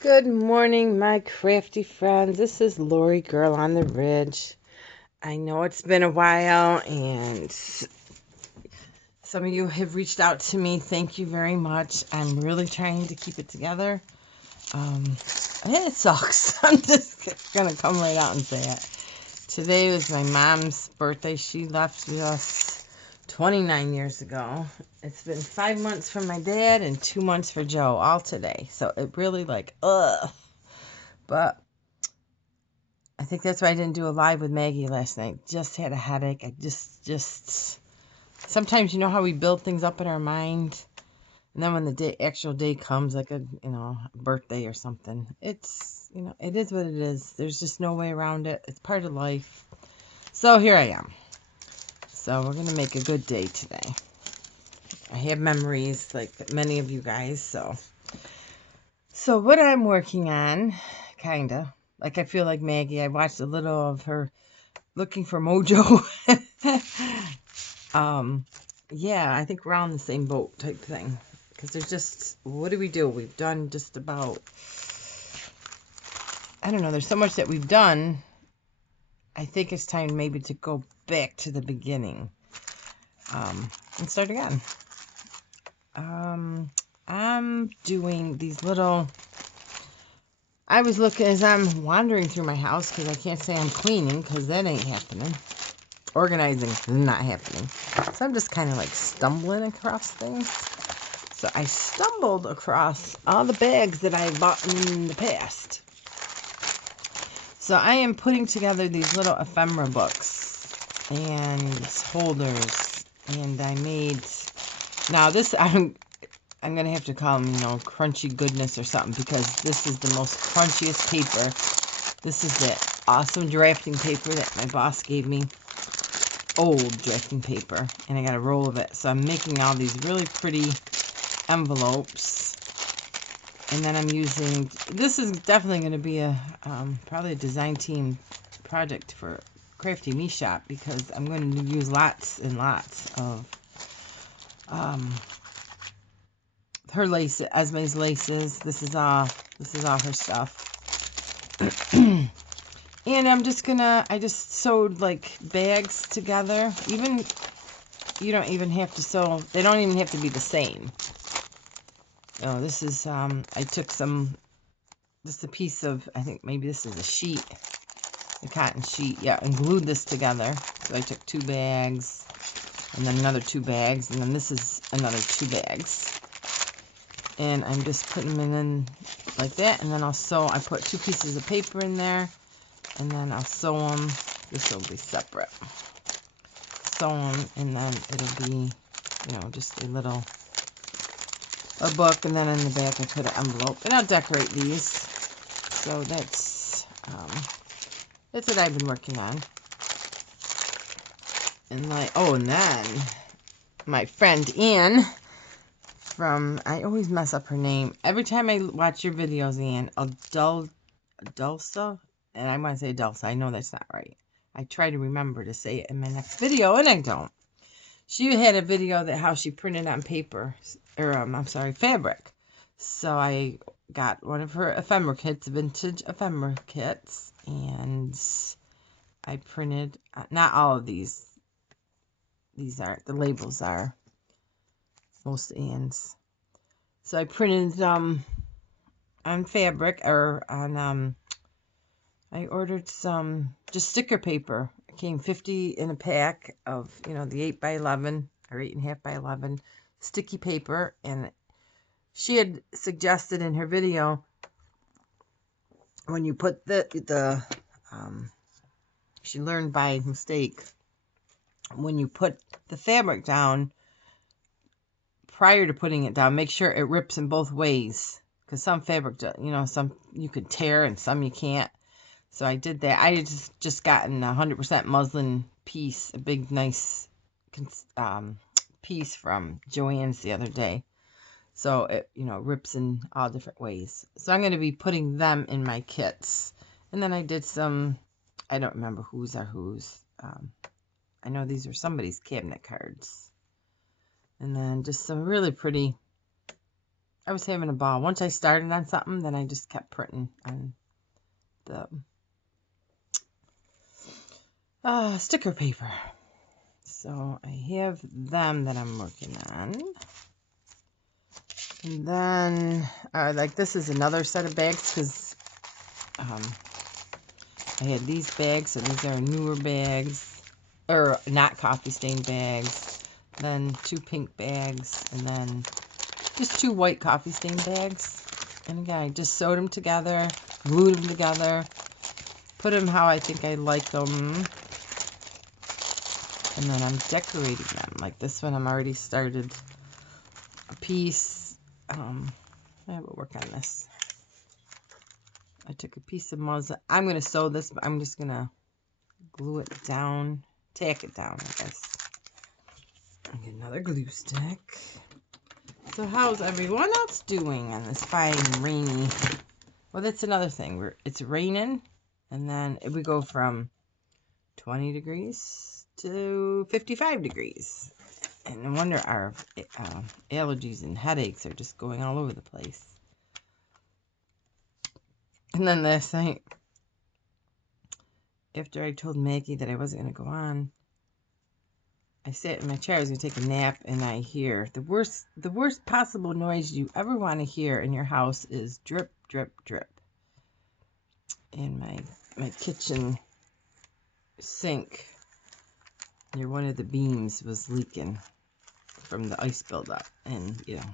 Good morning, my crafty friends. This is Lori Girl on the Ridge. I know it's been a while, and some of you have reached out to me. Thank you very much. I'm really trying to keep it together. It sucks. I'm just going to come right out and say it. Today was my mom's birthday. She left us 29 years ago. It's been 5 months for my dad and 2 months for Joe, all today. So it really ugh. But I think that's why I didn't do a live with Maggie last night. Just had a headache. I just sometimes, you know how we build things up in our mind, and then when the actual day comes, like a birthday or something, it's it is what it is. There's just no way around it. It's part of life. So here I am. So we're gonna make a good day today. I have memories like many of you guys. So what I'm working on, kinda. Like I feel like Maggie. I watched a little of her looking for mojo. Yeah, I think we're all in the same boat type thing. Because there's just, what do? We've done just about, I don't know, there's so much that we've done. I think it's time maybe to go back to the beginning and start again. I'm doing these little, I was looking as I'm wandering through my house because I can't say I'm cleaning because that ain't happening. Organizing is not happening. So I'm just kind of like stumbling across things. So I stumbled across all the bags that I bought in the past. So I am putting together these little ephemera books and holders. And I made, now this, I'm going to have to call them, crunchy goodness or something, because this is the most crunchiest paper. This is the awesome drafting paper that my boss gave me. Old drafting paper, and I got a roll of it. So I'm making all these really pretty envelopes, and then I'm using, this is definitely going to be a probably a design team project for Crafty Me Shop, because I'm going to use lots and lots of her laces, Esme's laces. This is all her stuff. And I'm just gonna, I just sewed like bags together. Even, you don't even have to sew, they don't even have to be the same. This is, I took some, just a piece of, I think maybe this is a sheet, a cotton sheet, yeah, and glued this together. So I took 2 bags, and then another 2 bags, and then this is another 2 bags. And I'm just putting them in like that, and then I'll sew, I put 2 pieces of paper in there, and then I'll sew them. This will be separate. Sew them, and then it'll be, just a book, and then in the back I put an envelope, and I'll decorate these. So that's what I've been working on. And and then my friend Ann from, I always mess up her name every time I watch your videos, Ann. Adulsa, and I want to say Adulsa. I know that's not right. I try to remember to say it in my next video, and I don't. She had a video that how she printed on paper, or I'm sorry, fabric. So I got one of her ephemera kits, vintage ephemera kits, and I printed, not all of these. These are, the labels are most Ann's. So I printed on fabric, or on, I ordered some just sticker paper. It came 50 in a pack of, the 8x11 or 8.5 by 11 sticky paper. And she had suggested in her video, when you put she learned by mistake, when you put the fabric down, prior to putting it down, make sure it rips in both ways. Because some fabric, some you could tear and some you can't. So I did that. I had just gotten a 100% muslin piece, a big, nice piece from Joann's the other day. So it, rips in all different ways. So I'm going to be putting them in my kits. And then I did some, I don't remember whose are whose. I know these are somebody's cabinet cards. And then just some really pretty, I was having a ball. Once I started on something, then I just kept printing on the sticker paper. So I have them that I'm working on. And then, like, this is another set of bags because I had these bags, so these are newer bags, or not coffee stain bags. Then 2 pink bags, and then just 2 white coffee stain bags. And again, I just sewed them together, glued them together, put them how I think I like them. And then I'm decorating them. Like this one, I'm already started a piece. I will work on this. I took a piece of muslin. I'm going to sew this, but I'm just going to glue it down, tack it down, I guess. And get another glue stick. So how's everyone else doing on this fine rainy? Well, that's another thing. It's raining, and then we go from 20 degrees to 55 degrees. And no wonder our allergies and headaches are just going all over the place. And then last night, after I told Maggie that I wasn't going to go on, I sat in my chair, I was going to take a nap, and I hear the worst possible noise you ever want to hear in your house is drip, drip, drip. And my kitchen sink near one of the beams was leaking from the ice buildup. And, you know,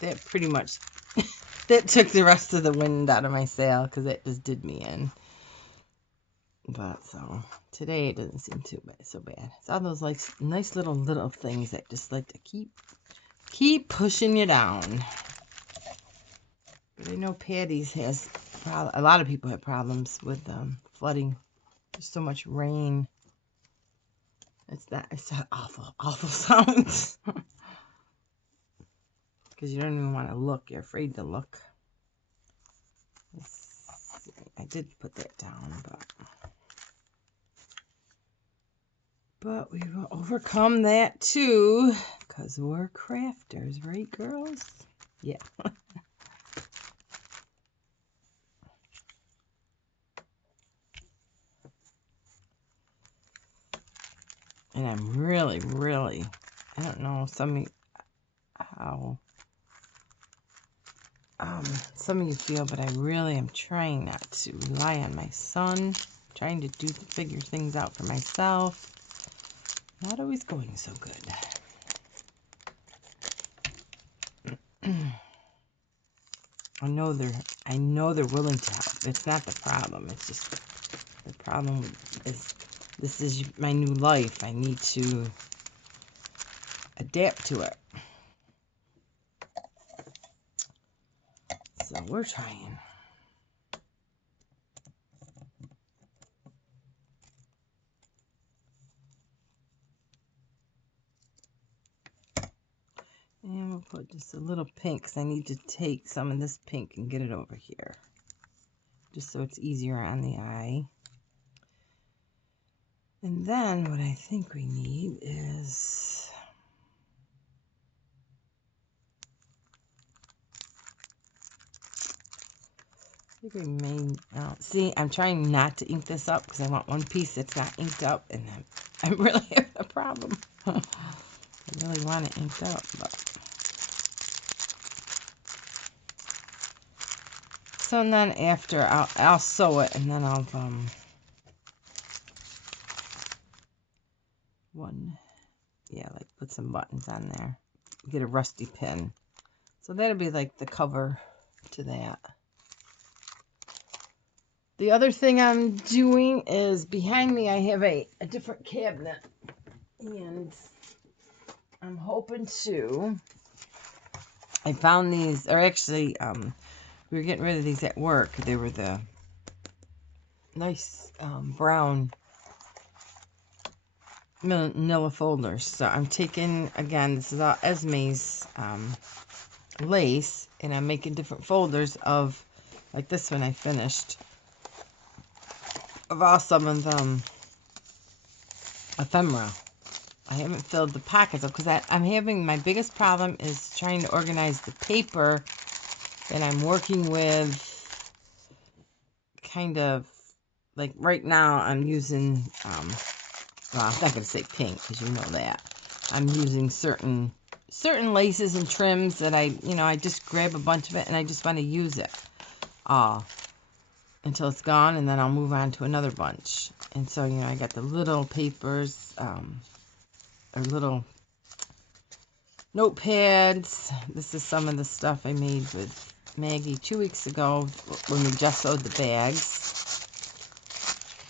that pretty much, that took the rest of the wind out of my sail because it just did me in. But so today it doesn't seem so bad. It's all those like nice little things that just like to keep pushing you down. But I know Patty's has a lot of people have problems with flooding. There's so much rain. It's that awful sound. Because you don't even want to look. You're afraid to look. I did put that down, but we will overcome that too, because we're crafters, right, girls? Yeah. And I'm really, I don't know how some of you feel, but I really am trying not to rely on my son, trying to figure things out for myself. Not always going so good. I know they're willing to help. It's not the problem. It's just the problem is this is my new life. I need to adapt to it. So we're trying. And we'll put just a little pink, because I need to take some of this pink and get it over here. Just so it's easier on the eye. And then what I think we need is... I think we may... see, I'm trying not to ink this up, because I want one piece that's not inked up, and I'm really having a problem. I really want it inked up, but... So and then after, I'll sew it, and then I'll, like put some buttons on there. Get a rusty pin. So that'll be like the cover to that. The other thing I'm doing is behind me I have a different cabinet. And I'm hoping to... I found these, or actually, we were getting rid of these at work. They were the nice brown manila folders. So I'm taking, again, this is all Esme's lace, and I'm making different folders of, like this one I finished, of all some of them ephemera. I haven't filled the pockets up because I'm having, my biggest problem is trying to organize the paper And I'm working with kind of, like right now I'm using, well, I'm not going to say pink because you know that. I'm using certain laces and trims that I just grab a bunch of it and I just want to use it until it's gone, and then I'll move on to another bunch. And so, I got the little papers, or little notepads. This is some of the stuff I made with Maggie 2 weeks ago when we just sewed the bags.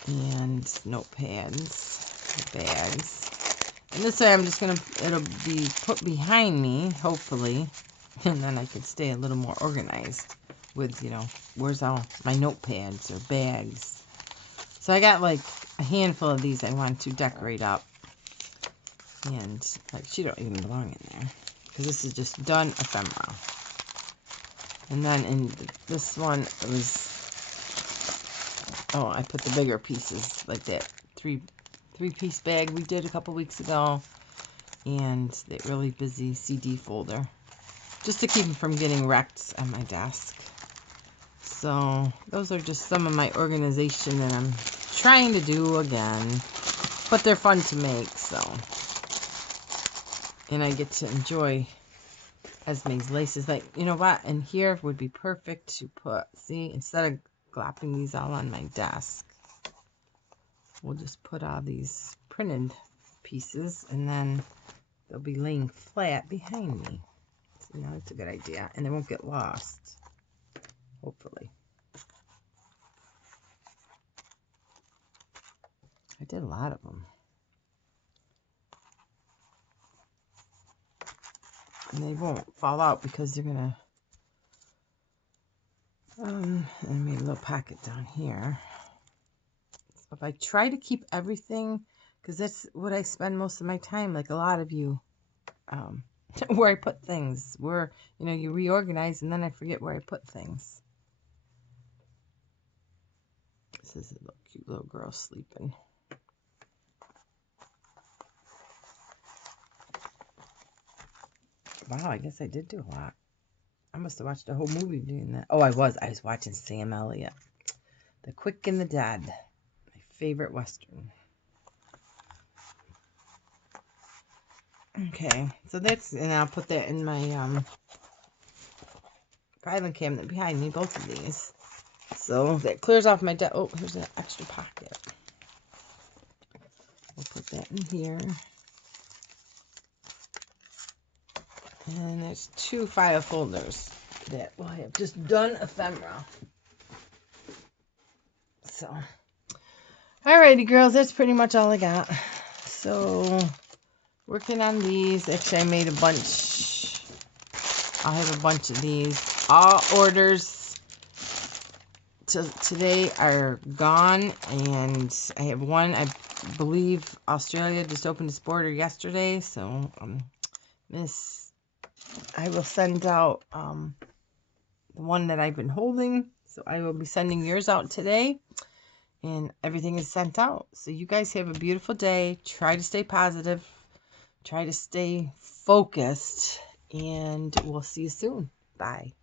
And notepads, the bags. And this way I'm just going to, it'll be put behind me, hopefully. And then I can stay a little more organized with, where's all my notepads or bags. So I got like a handful of these I want to decorate up. And like, she don't even belong in there. Because this is just done ephemera. And then in this one, it was, I put the bigger pieces, like that three-piece bag we did a couple weeks ago. And that really busy CD folder. Just to keep them from getting wrecked on my desk. So those are just some of my organization that I'm trying to do again. But they're fun to make, so. And I get to enjoy Esme's laces. Like, you know what? And here would be perfect to put, see, instead of glopping these all on my desk, we'll just put all these printed pieces, and then they'll be laying flat behind me. So, that's a good idea. And they won't get lost, hopefully. I did a lot of them. And they won't fall out because they're going to, I made a little pocket down here. So if I try to keep everything, because that's what I spend most of my time, like a lot of you, where I put things, where, you reorganize and then I forget where I put things. This is a little cute little girl sleeping. Wow, I guess I did do a lot. I must have watched a whole movie doing that. Oh, I was watching Sam Elliott. The Quick and the Dead. My favorite Western. Okay, so that's, and I'll put that in my filing cabinet behind me, both of these. So that clears off my desk. Oh, here's an extra pocket. We'll put that in here. And there's 2 file folders that will have just done ephemera. So, alrighty, girls, that's pretty much all I got. So, working on these. Actually, I made a bunch. I'll have a bunch of these. All orders today are gone, and I have one. I believe Australia just opened its border yesterday, so I will send out the one that I've been holding. So I will be sending yours out today. And everything is sent out. So you guys have a beautiful day. Try to stay positive. Try to stay focused. And we'll see you soon. Bye.